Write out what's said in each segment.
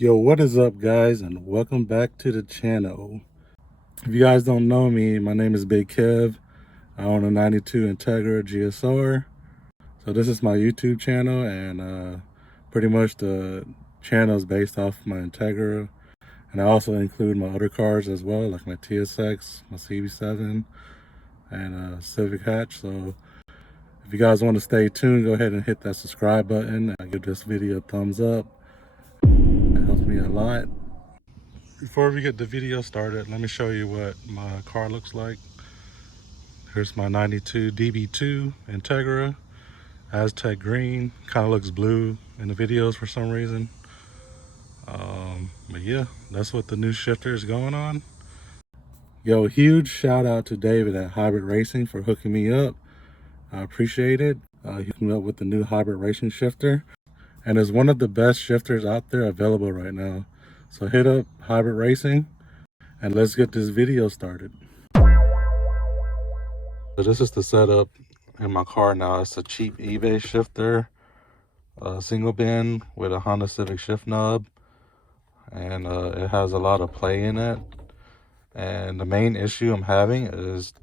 Yo, what is up, guys, and welcome back to the channel. If you guys don't know me, my name is Big Kev. I own a 92 Integra GSR. So this is my YouTube channel, and pretty much the channel is based off my Integra. And I also include my other cars as well, like my TSX, my CB7, and Civic Hatch. So if you guys want to stay tuned, go ahead and hit that subscribe button. Give this video a thumbs up. It helps me a lot. Before we get the video started, let me show you what my car looks like. Here's my 92 DB2 Integra, Aztec green. Kind of looks blue in the videos for some reason. But yeah, that's what the new shifter is going on. Yo, huge shout out to David at Hybrid Racing for hooking me up. I appreciate it. He hooked me up with the new Hybrid Racing shifter. And it's one of the best shifters out there available right now. So hit up Hybrid Racing and let's get this video started. So this is the setup in my car now. It's a cheap eBay shifter, single bin with a Honda Civic shift knob, and it has a lot of play in it. And the main issue I'm having is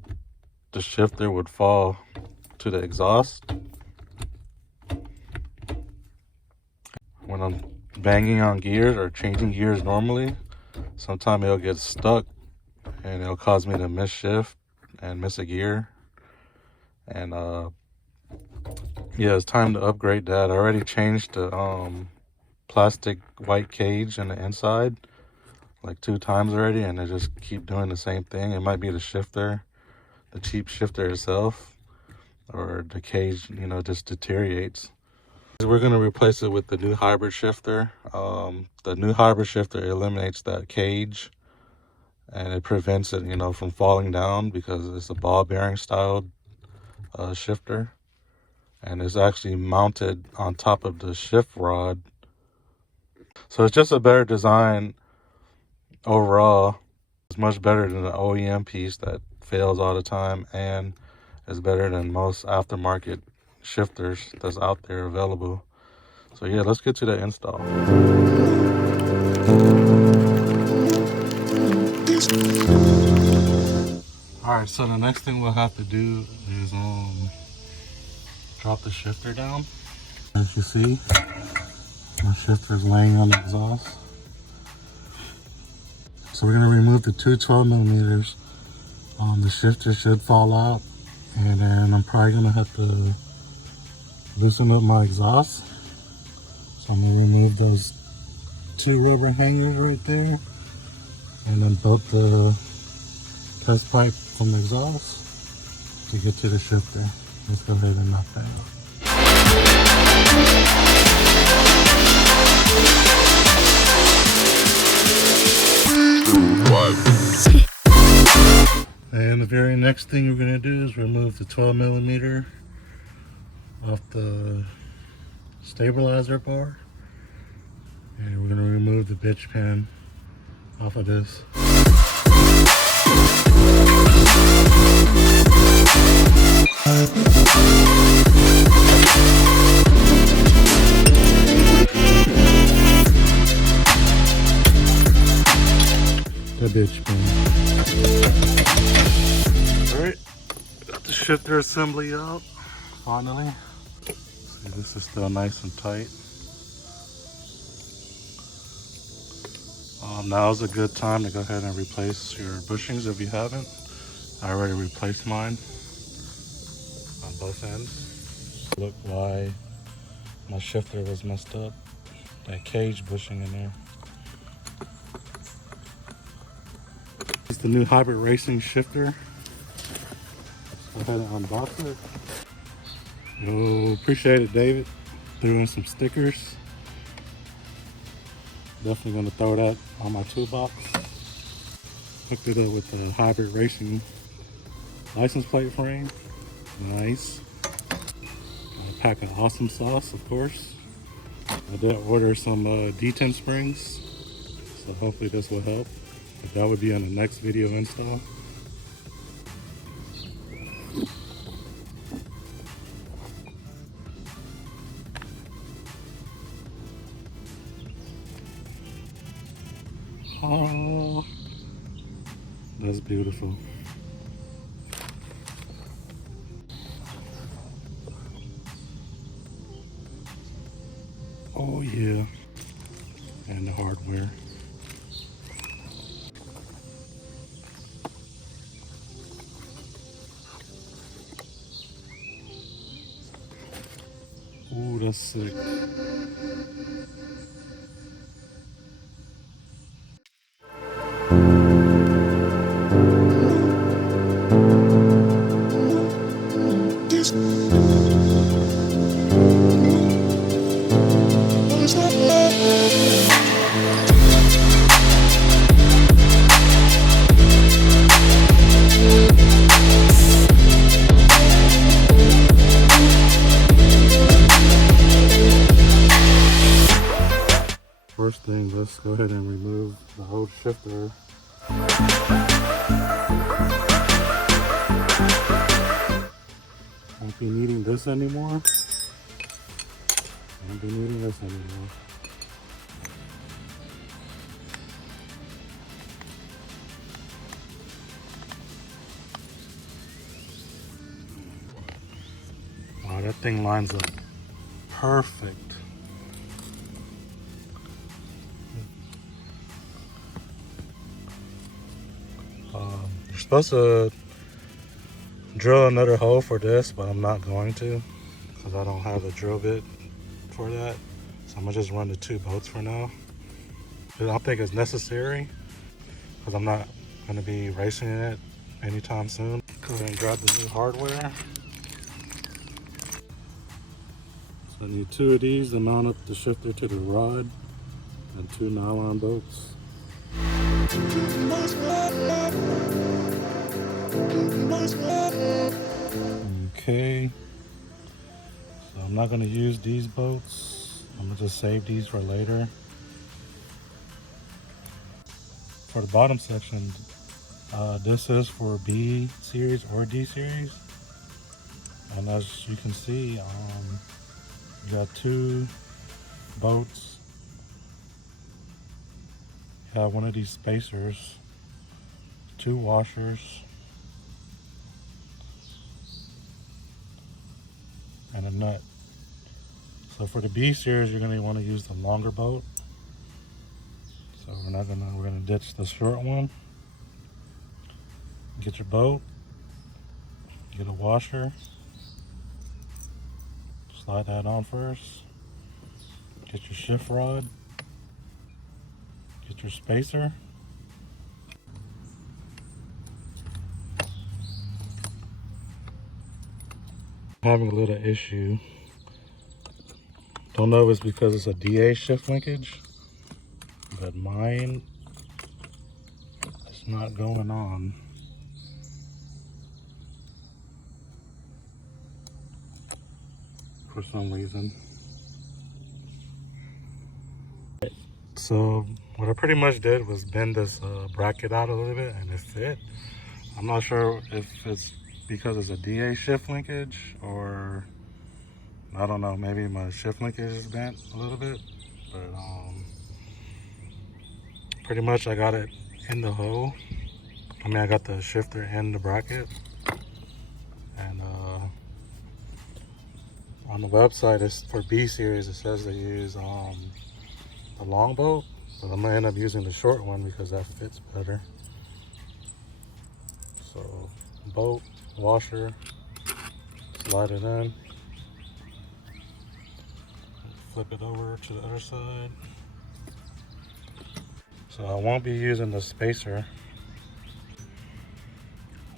the shifter would fall to the exhaust. When I'm banging on gears or changing gears normally, sometimes it'll get stuck and it'll cause me to miss shift and miss a gear. And yeah, it's time to upgrade that. I already changed the plastic white cage in the inside like 2 times already, and they just keep doing the same thing. It might be the shifter, the cheap shifter itself, or the cage, just deteriorates. We're going to replace it with the new hybrid shifter. The new hybrid shifter eliminates that cage, and it prevents it, from falling down, because it's a ball bearing styled shifter, and it's actually mounted on top of the shift rod. So it's just a better design overall. It's much better than the OEM piece that fails all the time, and is better than most aftermarket shifters that's out there available. So yeah, let's get to the install. Alright, so the next thing we'll have to do is drop the shifter down. As you see, my shifter is laying on the exhaust. So we're going to remove the two 12mm. The shifter should fall out, and then I'm probably going to have to loosen up my exhaust. So I'm going to remove those 2 rubber hangers right there, and then bolt the test pipe from the exhaust to get to the shifter. Let's go ahead and knock that out. And the very next thing we're going to do is remove the 12mm off the stabilizer bar, and we're going to remove the bitch pin off of this. The bitch pin. Alright, got the shifter assembly out finally. See, this is still nice and tight. Now's a good time to go ahead and replace your bushings if you haven't. I already replaced mine on both ends. Look why my shifter was messed up. That cage bushing in there. It's the new Hybrid Racing shifter. Let's go ahead and unbox it. Oh, appreciate it, David. Threw in some stickers. Definitely going to throw that on my toolbox. Hooked it up with the Hybrid Racing license plate frame. Nice. A pack of awesome sauce, of course. I did order some detent springs, so hopefully this will help. But that would be on the next video install. Oh, that's beautiful. Oh yeah, and the hardware. Ooh, that's sick. First thing, let's go ahead and remove the old shifter. Won't be needing this anymore. Won't be needing this anymore. Wow, that thing lines up perfect. You're supposed to drill another hole for this, but I'm not going to because I don't have a drill bit for that. So I'm gonna just run the 2 bolts for now. I don't think it's necessary because I'm not gonna be racing it anytime soon. Go ahead and grab the new hardware. So I need 2 of these to mount up the shifter to the rod and 2 nylon bolts. Okay, so I'm not going to use these bolts. I'm going to just save these for later. For the bottom section, this is for B series or D series. And as you can see, you got 2 bolts. You have one of these spacers, 2 washers, and a nut. So for the B series, you're going to want to use the longer bolt. So we're gonna ditch the short one. Get your bolt, get a washer, slide that on first. Get your shift rod, get your spacer. Having a little issue. Don't know if it's because it's a DA shift linkage, but mine is not going on. For some reason. So what I pretty much did was bend this bracket out a little bit and it fit. I'm not sure if it's because it's a DA shift linkage or I don't know, maybe my shift linkage is bent a little bit, but pretty much I got it in the hole. I mean, I got the shifter in the bracket, and on the website, it's for B series. It says they use the long bolt, but I'm gonna end up using the short one because that fits better. So, bolt, washer, slide it in, flip it over to the other side. So I won't be using the spacer,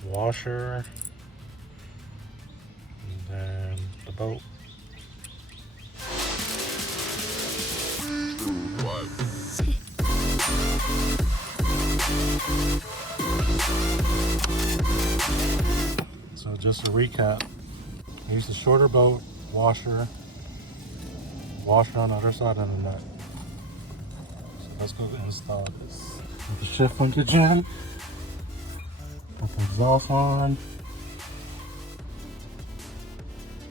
washer, and then the bolt. So just to recap, use the shorter bolt, washer on the other side of the nut. So let's go install this. Put the shift linkage in, put the exhaust on.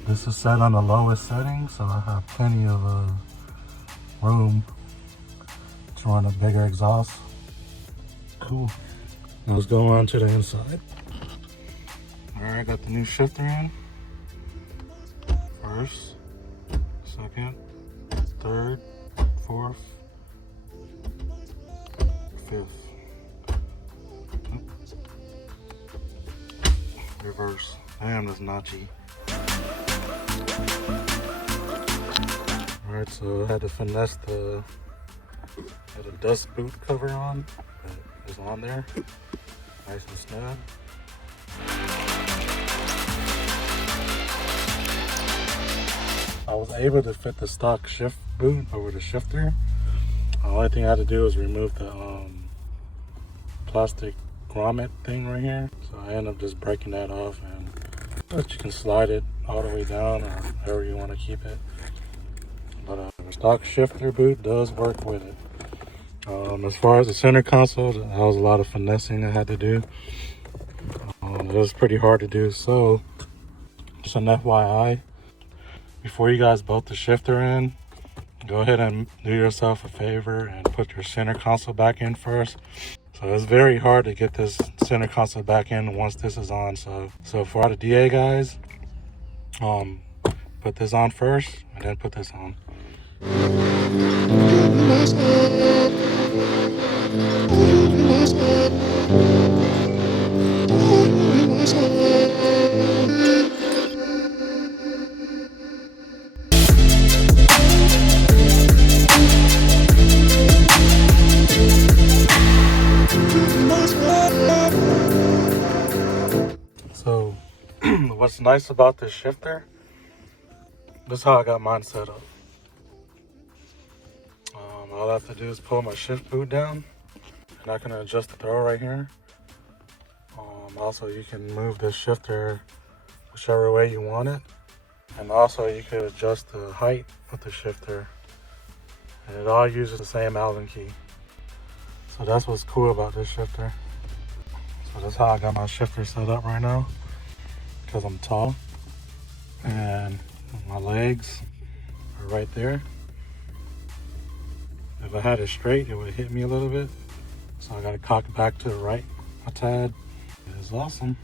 This is set on the lowest setting, so I have plenty of room to run a bigger exhaust. Cool. Now let's go on to the inside. Alright, got the new shifter in. First, second, third, fourth, fifth. Reverse. Damn, that's notchy. Alright, so I had to finesse the dust boot cover on. It was on there. Nice and snug. I was able to fit the stock shift boot over the shifter. The only thing I had to do was remove the plastic grommet thing right here. So I ended up just breaking that off, and but you can slide it all the way down or however you want to keep it. But the stock shifter boot does work with it. As far as the center console, that was a lot of finessing I had to do. It was pretty hard to do. So just an FYI, before you guys bolt the shifter in, go ahead and do yourself a favor and put your center console back in first. So it's very hard to get this center console back in once this is on. So for all the DA guys, put this on first and then put this on. So what's nice about this shifter, this is how I got mine set up. All I have to do is pull my shift boot down, and I can adjust the throw right here. Also, you can move the shifter whichever way you want it, and also you could adjust the height of the shifter, and it all uses the same Allen key. So that's what's cool about this shifter. So that's how I got my shifter set up right now, because I'm tall and my legs are right there. If I had it straight, it would hit me a little bit. So I got to cock it back to the right a tad. It is awesome.